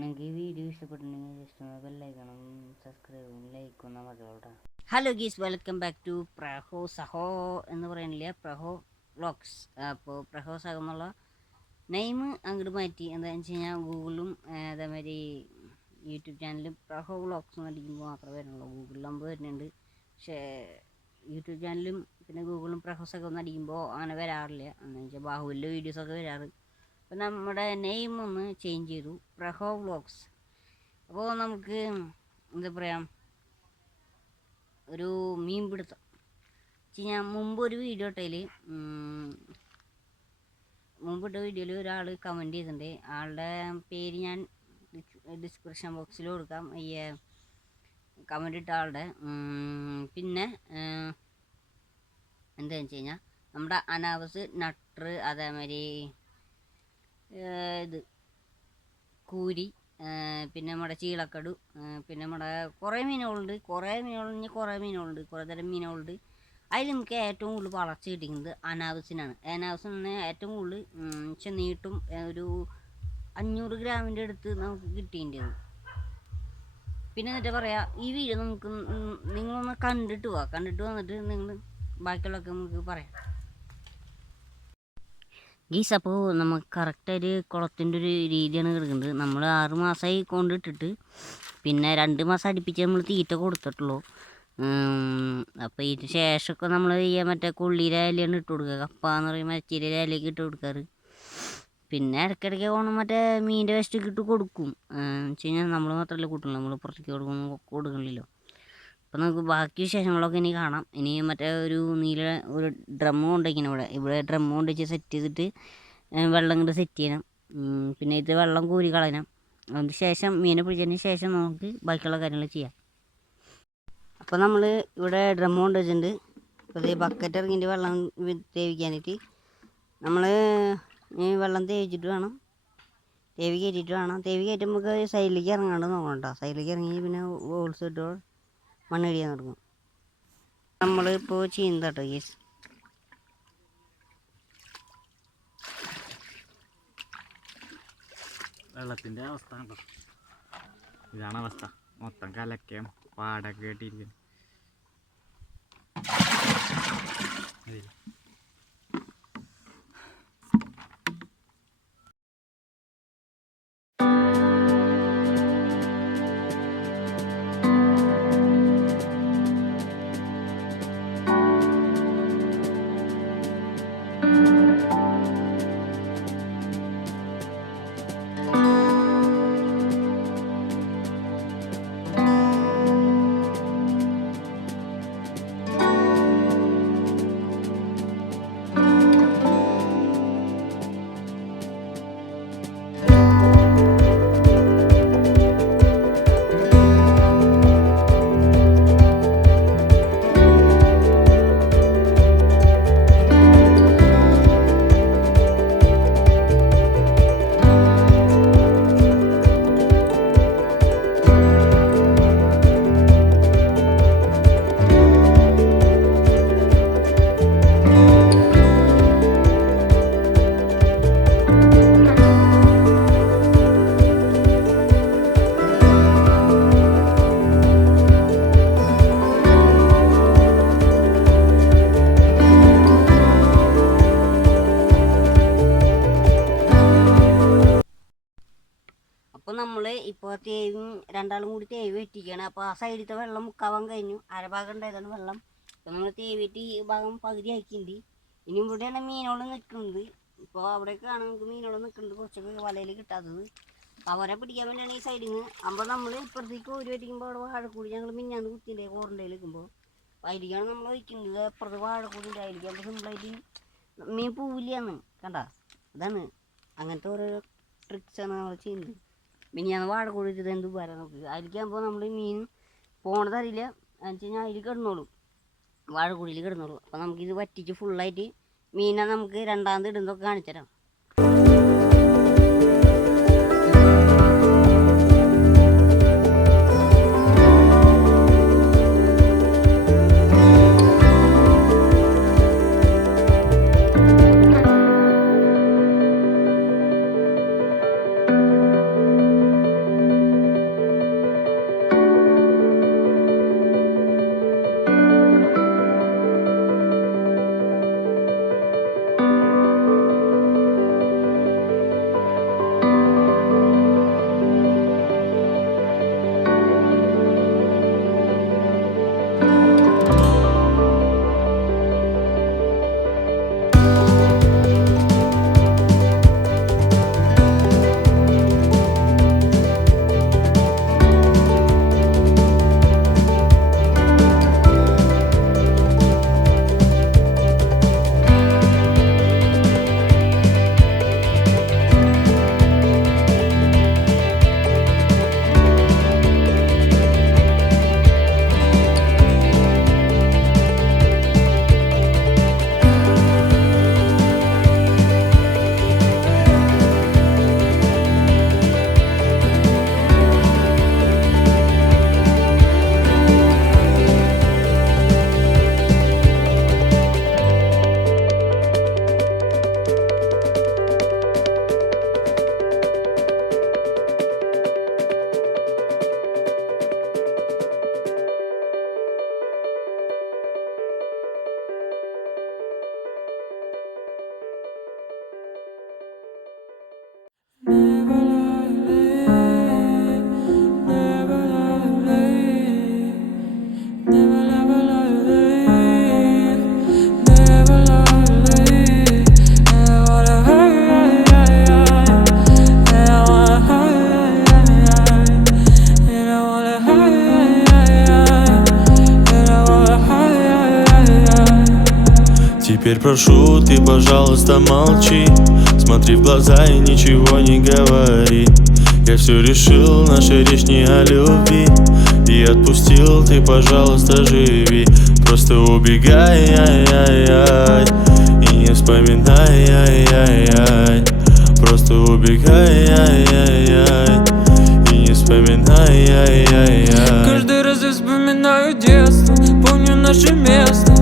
നിങ്ങൾക്ക് ഈ വീഡിയോ ഇഷ്ടപ്പെട്ടിട്ടുണ്ടെങ്കിൽ ജസ്റ്റ് ഒന്ന് ബെല്ലൈക്കണം സബ്സ്ക്രൈബും ലൈക്കും ഒന്നും മതിയോട്ടാ. Hello guys, welcome back to പ്രഹോ സഹോ എന്ന് പറയുന്നില്ല, പ്രഹോ വ്ളോഗ്സ്. അപ്പോൾ പ്രഹോ സഹോ എന്നുള്ള നെയിം അങ്ങോട്ട് മാറ്റി. എന്താണെന്ന് വെച്ച് കഴിഞ്ഞാൽ ഗൂഗിളും അതേമാതിരി യൂട്യൂബ് ചാനലും പ്രഹോ വ്ളോഗ്സ് എന്ന് അടിക്കുമ്പോൾ മാത്രമേ വരുന്നുള്ളൂ. ഗൂഗിളിലാകുമ്പോൾ വരുന്നുണ്ട്, പക്ഷേ യൂട്യൂബ് ചാനലും പിന്നെ ഗൂഗിളും പ്രഹോ സഹോ ഒന്ന് അടിക്കുമ്പോൾ അങ്ങനെ വരാറില്ല. എന്താണെന്ന് വെച്ചാൽ ബാഹുവിൻ്റെ വീഡിയോസൊക്കെ വരാറ്. അപ്പോൾ നമ്മുടെ നെയിം ഒന്ന് ചേഞ്ച് ചെയ്തു, പ്രഹോ വ്ളോഗ്സ്. അപ്പോൾ നമുക്ക് എന്താ പറയുക, ഒരു മീൻ പിടുത്തം ഞാൻ മുമ്പൊരു വീഡിയോ ഇട്ടതിൽ മുമ്പിട്ട വീഡിയോയിൽ ഒരാൾ കമൻറ്റ് ചെയ്തിട്ടുണ്ട്. ആളുടെ പേര് ഞാൻ ഡിസ്ക്രിപ്ഷൻ ബോക്സിൽ കൊടുക്കാം, ഈ കമൻറ്റ് ഇട്ട ആളുടെ. പിന്നെ എന്താണെന്ന് വെച്ച് കഴിഞ്ഞാൽ നമ്മുടെ അനാവസ് നട്ടർ, അതേമാതിരി ഇത് കൂരി, പിന്നെ നമ്മുടെ ചീളക്കടു, പിന്നെ നമ്മുടെ കുറേ മീനുകളുണ്ട്. കുറേ തരം മീനുകളുണ്ട്. അതിൽ നമുക്ക് ഏറ്റവും കൂടുതൽ വളർച്ച കിട്ടിക്കുന്നത് അനാവസിനാണ്. അനാവസിനാണ് ഏറ്റവും കൂടുതൽ നീട്ടും. ഒരു 500 ഗ്രാമിൻ്റെ അടുത്ത് നമുക്ക് കിട്ടിയിട്ടുണ്ട്. പിന്നെ എന്നിട്ട് പറയാം, ഈ വീഡിയോ നമുക്ക് നിങ്ങളൊന്ന് കണ്ടിട്ട് വന്നിട്ട് നിങ്ങൾ ബാക്കിയുള്ളതൊക്കെ നമുക്ക് പറയാം ഗീസ്. അപ്പോൾ നമുക്ക് കറക്റ്റായിട്ട് കുളത്തിൻ്റെ ഒരു രീതിയാണ് കിടക്കുന്നത്. നമ്മൾ 6 മാസമായി കൊണ്ടിട്ടിട്ട്, പിന്നെ 2 മാസം അടുപ്പിച്ച് നമ്മൾ തീറ്റ കൊടുത്തിട്ടുള്ളൂ. അപ്പോൾ ഇതിന് ശേഷമൊക്കെ നമ്മൾ ചെയ്യാൻ മറ്റേ കൊള്ളിയിലെ ഇലയാണ് ഇട്ട് കൊടുക്കുക. കപ്പ എന്ന് പറയുമ്പോൾ മരച്ചീരയിലെ ഇലയൊക്കെ ഇട്ട് കൊടുക്കാറ്. പിന്നെ ഇടയ്ക്കിടയ്ക്ക് പോകണം മറ്റേ മീനിൻ്റെ വേസ്റ്റൊക്കെ ഇട്ട് കൊടുക്കും. എന്ന് വെച്ച് കഴിഞ്ഞാൽ നമ്മൾ മാത്രമല്ല കൂട്ടുള്ളൂ, നമ്മൾ പുറത്തേക്ക് കൊടുക്കണില്ലല്ലോ. അപ്പോൾ നമുക്ക് ബാക്കി വിശേഷങ്ങളൊക്കെ ഇനി കാണാം. ഇനി മറ്റേ ഒരു ഒരു ഡ്രമ്മ് കൊണ്ടുവയ്ക്കണം. ഇവിടെ ഡ്രമ്മ് കൊണ്ടുവച്ച് സെറ്റ് ചെയ്തിട്ട് വെള്ളം കൊണ്ട് സെറ്റ് ചെയ്യണം. പിന്നെ ഇത് വെള്ളം കോരി കളയണം. അതിന് ശേഷം മീനെ പിടിച്ചതിന് ശേഷം നമുക്ക് ബാക്കിയുള്ള കാര്യങ്ങൾ ചെയ്യാം. അപ്പോൾ നമ്മൾ ഇവിടെ ഡ്രമ്മ് കൊണ്ട് വെച്ചിട്ടുണ്ട്. അപ്പോൾ ഈ ബക്കറ്റ് ഇറങ്ങിയിട്ട് വെള്ളം തേവിക്കാനായിട്ട് നമ്മൾ ഈ വെള്ളം തേവിച്ചിട്ട് വേണം, തേവി കയറ്റുമ്പോൾ നമുക്ക് സൈഡിലേക്ക് ഇറങ്ങാണ്ട് നോക്കണം കേട്ടോ. സൈഡിലേക്ക് ഇറങ്ങി പിന്നെ ഹോൾസ് ഇട്ട് മണ്ണടിയാൻ തുടങ്ങും. നമ്മളിപ്പോൾ ചെയ്യുന്നത് കേട്ടോ ഗീസ്. വെള്ളത്തിൻ്റെ അവസ്ഥ കണ്ടോ, ഇതാണ് അവസ്ഥ. മൊത്തം കലക്കയും പാടൊക്കെ കേട്ടിരിക്കുന്നു. അപ്പോൾ നമ്മൾ ഇപ്പോൾ രണ്ടാളും കൂടി തേവ് വെറ്റിക്കുകയാണ്. അപ്പോൾ ആ സൈഡിലത്തെ വെള്ളം മുക്കാവാൻ കഴിഞ്ഞു. അരഭാഗം ഉണ്ടായതാണ് വെള്ളം. അപ്പോൾ നമ്മൾ തേവിയിട്ട് ഈ ഭാഗം പകുതി ആക്കിയിട്ടുണ്ട്. ഇനി ഇവിടെയാണ് മീനുകൾ നിൽക്കുന്നത്. ഇപ്പോൾ അവിടേക്കാണ് നമുക്ക് മീനുകൾ നിൽക്കുന്നത്, കുറച്ചൊക്കെ വലയിൽ കിട്ടാത്തത്. അവരെ പിടിക്കാൻ വേണ്ടിയാണ് ഈ സൈഡിൽ നിന്ന്. അപ്പോൾ നമ്മൾ ഇപ്പുറത്തേക്ക് ഒരു വെറ്റിക്കുമ്പോൾ അവിടെ വാഴക്കൂടി ഞങ്ങൾ മിന്നാന്ന് കുത്തിൻ്റെ കോറണ്ടയിൽ നിൽക്കുമ്പോൾ അതിലേക്കാണ് നമ്മൾ വയ്ക്കുന്നത്. അപ്പുറത്ത് വാഴക്കൂടി ഉണ്ടായിരിക്കും. അപ്പോൾ സിമ്പിളായിട്ട് മീൻ പോവില്ലാന്ന് കണ്ട. അതാണ് അങ്ങനത്തെ ഓരോ ട്രിക്സാണ് നമ്മൾ ചെയ്യുന്നത്. പിന്നെ ഞാൻ വാഴ കൊടുത്തത് എന്ത് പറയാൻ നോക്കി. അതിലേക്കാകുമ്പോൾ നമ്മൾ മീൻ പോണതറിയില്ല. എന്ന് വെച്ച് കഴിഞ്ഞാൽ അതിൽ കിടന്നോളും, വാഴക്കുടിയിൽ കിടന്നോളും. അപ്പോൾ നമുക്കിത് വറ്റിച്ച് ഫുള്ളായിട്ട് മീനെ നമുക്ക് രണ്ടാമത് ഇടുന്നതൊക്കെ കാണിച്ചു തരാം. теперь прошу, ты, пожалуйста, молчи. Смотри в глаза и ничего не говори. Я все решил, наша речь не о любви. И отпустил, ты, пожалуйста, живи. Просто убегай, ай-яй-яй, и не вспоминай, ай-яй-яй. Просто убегай, ай-яй-яй, и не вспоминай, ай-яй-яй. Каждый раз я вспоминаю детство, помню наше место.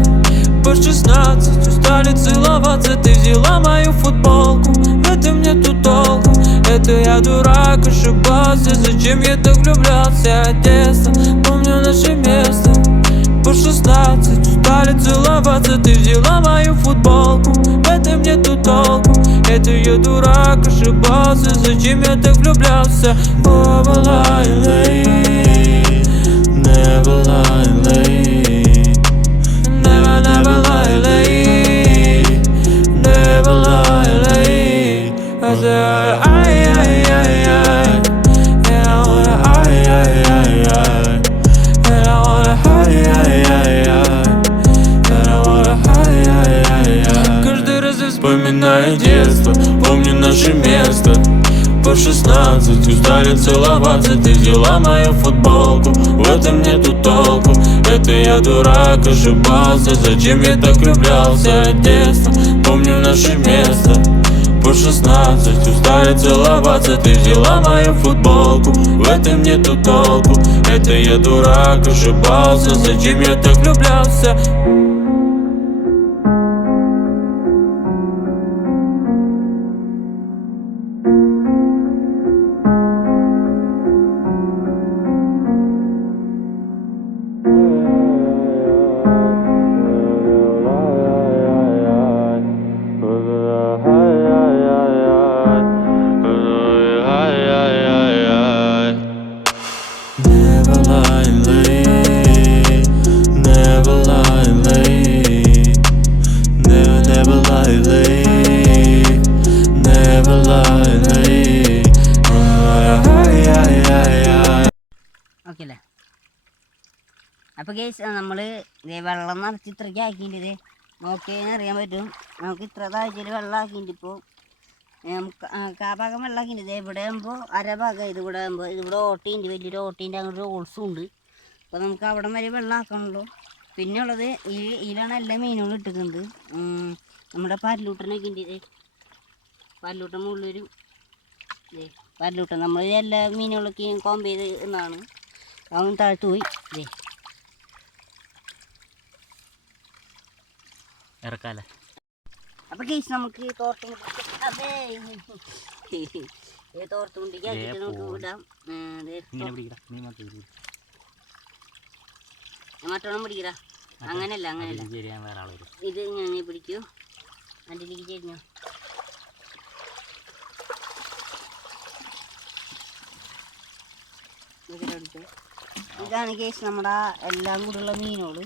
По 16 устали целоваться, ты взяла мою футболку. В этом нету толку, это я дурак, ошибался. Зачем я так влюблялся от детства? Помню наше место. По 16 устали целоваться, ты взяла мою футболку. В этом нету толку, это я дурак, ошибался. Зачем я так влюблялся? Never lie late, never lie late, never lie late, never lie late. I said, ay, ay, ay, ay, and I wanna, ay, ay, ay, ay, and I wanna, ay, ay, ay, ay, and I wanna, ay, ay, ay, ay. Каждый раз я Вспоминаю детство, помню наше место. По 16 устали целоваться, ты взяла мою футболку. В этом нету толку, это я дурак, ошибался. Зачем я так влюблялся от детства? Помню наше место. По 16 устали целоваться, ты взяла мою футболку. В этом нету толку, это я дурак, ошибался. Зачем я так влюблялся? Never lie late, never lie late, never lie late, never lie late. Okay അല്ലേ? അപ്പോൾ guys നമ്മൾ വെള്ളം നിറച്ച് ഇത്രയ്ക്ക് ആക്കിയിട്ടുണ്ട്. നോക്കിയതിന് അറിയാൻ പറ്റും നമുക്ക് ഇത്ര താഴ്ചയിൽ വെള്ളം ആക്കിയിട്ടുണ്ട്. ഇപ്പോൾ നമുക്ക് കാഭാഗം വെള്ളം ആക്കിയിട്ടുണ്ട്. ഇവിടെ ആകുമ്പോൾ അരഭാഗം, ഇതിവിടെ ആകുമ്പോൾ ഇതിവിടെ ഓട്ടയുണ്ട്, വലിയൊരു ഓട്ടീൻ്റെ അങ്ങോട്ട് ഓൾസും ഉണ്ട്. അപ്പോൾ നമുക്ക് അവിടം വരെ വെള്ളം ആക്കണമല്ലോ. പിന്നെ ഉള്ളത് ഇതിലാണ് എല്ലാ മീനുകളും ഇട്ടിട്ടുണ്ട്. നമ്മുടെ പരലൂട്ടനൊക്കെ ഉണ്ട്. ഇത് പരലൂട്ടൻ മുകളിലൊരു പരലൂട്ടൻ നമ്മൾ എല്ലാ മീനുകളൊക്കെയും കോമ്പ് ചെയ്ത് എന്നാണ്. അവൻ താഴ്ത്തു പോയി. ഇറക്കാല്ലേ? അപ്പോൾ കേസ് നമുക്ക് തോർത്തുമുണ്ടി, അതെ തോർത്തുമുണ്ടിക്ക് ആക്കിയിട്ട് നമുക്ക് വിടാം. മറ്റോണം പിടിക്കടാ. അങ്ങനെയല്ല ഇത് ഇങ്ങനെ പിടിക്കൂ. അതിലേക്ക് ചെരിഞ്ഞോ. ഇതാണ് കേസ് നമ്മുടെ എല്ലാം കൂടെയുള്ള മീനുകൾ.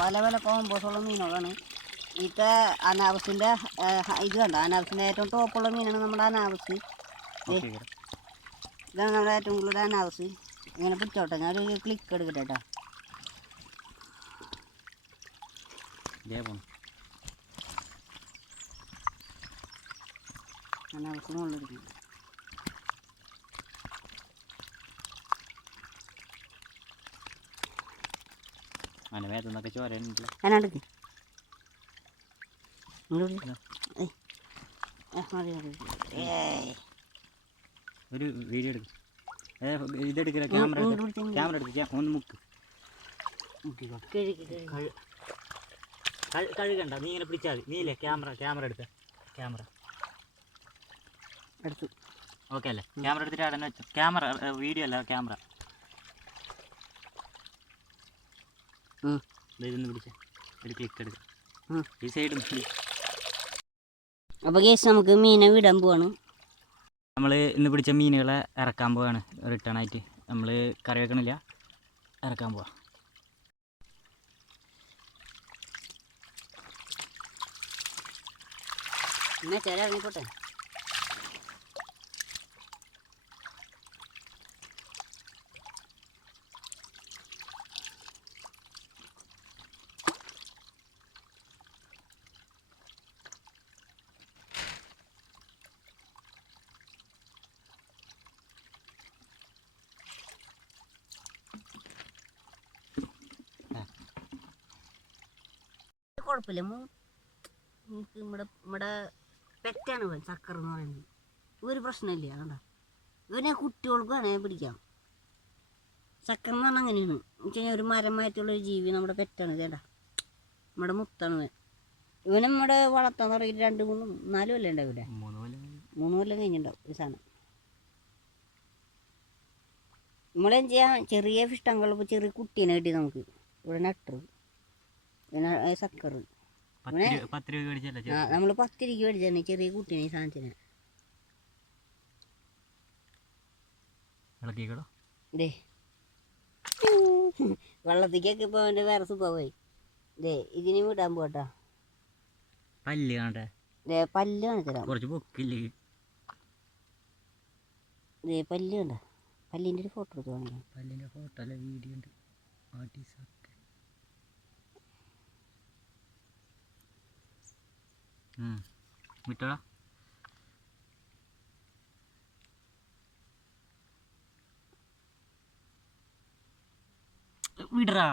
പല പല കോമ്പോസുള്ള മീനുകളാണ്. ഇത്തെ അനാവസിൻ്റെ ഇത് കണ്ട, അനാവസിൻ്റെ ഏറ്റവും ടോപ്പുള്ള മീനാണ് നമ്മുടെ അനാവസ്. ഇതാണ് നമ്മുടെ ഏറ്റവും കൂടുതൽ അനാവസ്. ഇങ്ങനെ പിടിച്ചോട്ടെ, ഞാനൊരു ക്ലിക്ക് എടുക്കട്ടെ കേട്ടോ. അനാവസ് മുകളിലെടുക്കും. ഞാനെടുക്ക് ഒരു വീഡിയോ എടുക്കും. ഇതെടുക്കില്ല, ക്യാമറ എടുക്കുക. ഒന്ന് മുക്ക് കഴുകണ്ട, നീ ഇങ്ങനെ പിടിച്ചാൽ മതി. നീ ഇല്ലേ ക്യാമറ എടുത്ത എടുത്തു. ഓക്കെ അല്ലേ? ക്യാമറ എടുത്തിട്ട് അവിടെ വെച്ചോ. ക്യാമറ വീഡിയോ അല്ല, ക്യാമറ. ഇതൊന്ന് പിടിച്ച ഒരു ക്ലിക്ക് എടുക്കുക. ഈ സൈഡും. അപ്പോൾ കേസ് നമുക്ക് മീനെ വിടാൻ പോവാണ്. നമ്മൾ ഇന്ന് പിടിച്ച മീനുകളെ ഇറക്കാൻ പോവാണ്. റിട്ടേൺ ആയിട്ട് നമ്മൾ കറി വെക്കണില്ല, ഇറക്കാൻ പോവാ. എന്നാ ചില ഇറങ്ങിപ്പോട്ടെ. കുഴപ്പമില്ല. നമുക്ക് നമ്മുടെ പെറ്റാണ് ഇവൻ ചക്കർ എന്ന് പറയുന്നത്. ഒരു പ്രശ്നമില്ല. കണ്ട ഇവനെ കുട്ടികൾക്ക് വേണേൽ പിടിക്കാം. ചക്കർ എന്ന് പറഞ്ഞാൽ അങ്ങനെയാണ് വെച്ച് കഴിഞ്ഞാൽ ഒരു മരമായിട്ടുള്ളൊരു ജീവി നമ്മുടെ പെറ്റാണ്. കേട്ടാ നമ്മുടെ മുത്താണ് ഇവൻ. ഇവനെ നമ്മുടെ വളർത്താൻ തുടങ്ങിയിട്ട് 2-3-4 കൊല്ലം ഉണ്ടാവും. ഇവിടെ 3 കൊല്ലം കഴിഞ്ഞിട്ടുണ്ടാവും ഈ സാധനം. നമ്മളെന്ത് ചെയ്യാം, ചെറിയ ഫിഷ് ടാങ്കുള്ളപ്പോൾ ചെറിയ കുട്ടീനെ കിട്ടി നമുക്ക്. ഇവിടെ നട്ടർ പിന്നെ സക്കർ നമ്മൾ 10 രൂപയ്ക്ക് മേടിച്ചാണ് ചെറിയ കുട്ടീനെ ഈ സാധനത്തിന്. ഇതേ വെള്ളത്തേക്കൊക്കെ ഇപ്പോൾ അവൻ്റെ വേറെ സ്വഭാവമായി. ഇതേ ഇതിന് വിടാൻ പോട്ടാ. പല്ല് കാണട്ടെ. ഇതേ പല്ല് കാണിച്ചരാം. കുറച്ച് പൊക്കില്ലേ ഇതേ പല്ല് കണ്ട. പല്ലിൻ്റെ ഒരു ഫോട്ടോ എടുത്ത് കാണിക്കാം. പല്ലിൻ്റെ ഫോട്ടോ അല്ല, വീഡിയോ ഉണ്ട്. വിട്ടോടാ. വിടറാ.